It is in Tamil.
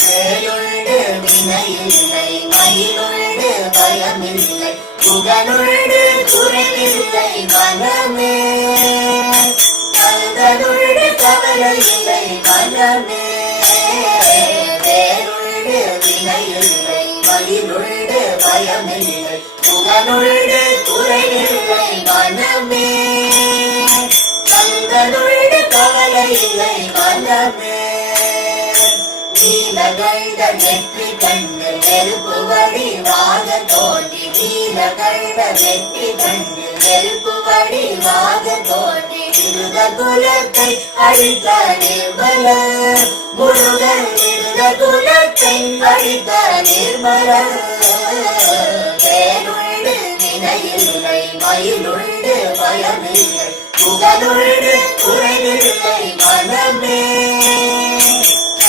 வேலுண்டு வினையில்லை மயிலுண்டு பயமில்லை புகனுண்டு குறைவில்லை மனமே கந்தனுண்டு கவலையில்லை மனமே வேலுண்டு வினையில்லை மயிலுண்டு பயமில்லை புகனுண்டு குறைவில்லை மனமே கந்தனுண்டு கவலையில்லை மனமே நீலகண்ட நெற்றி கண்டு நெருப்பு வடிவாக தோன்றி நீலகண்ட நெற்றி கண்டு நெருப்பு வடிவாக தோன்றி இருத குலத்தை அழித்த நிர்மல முருகன் இருத குலத்தை அழித்த நிர்மல வேலுண்டு வினையில்லை மயிலுண்டு பயமில்லை புகழுண்டு குறைவில்லை மனமே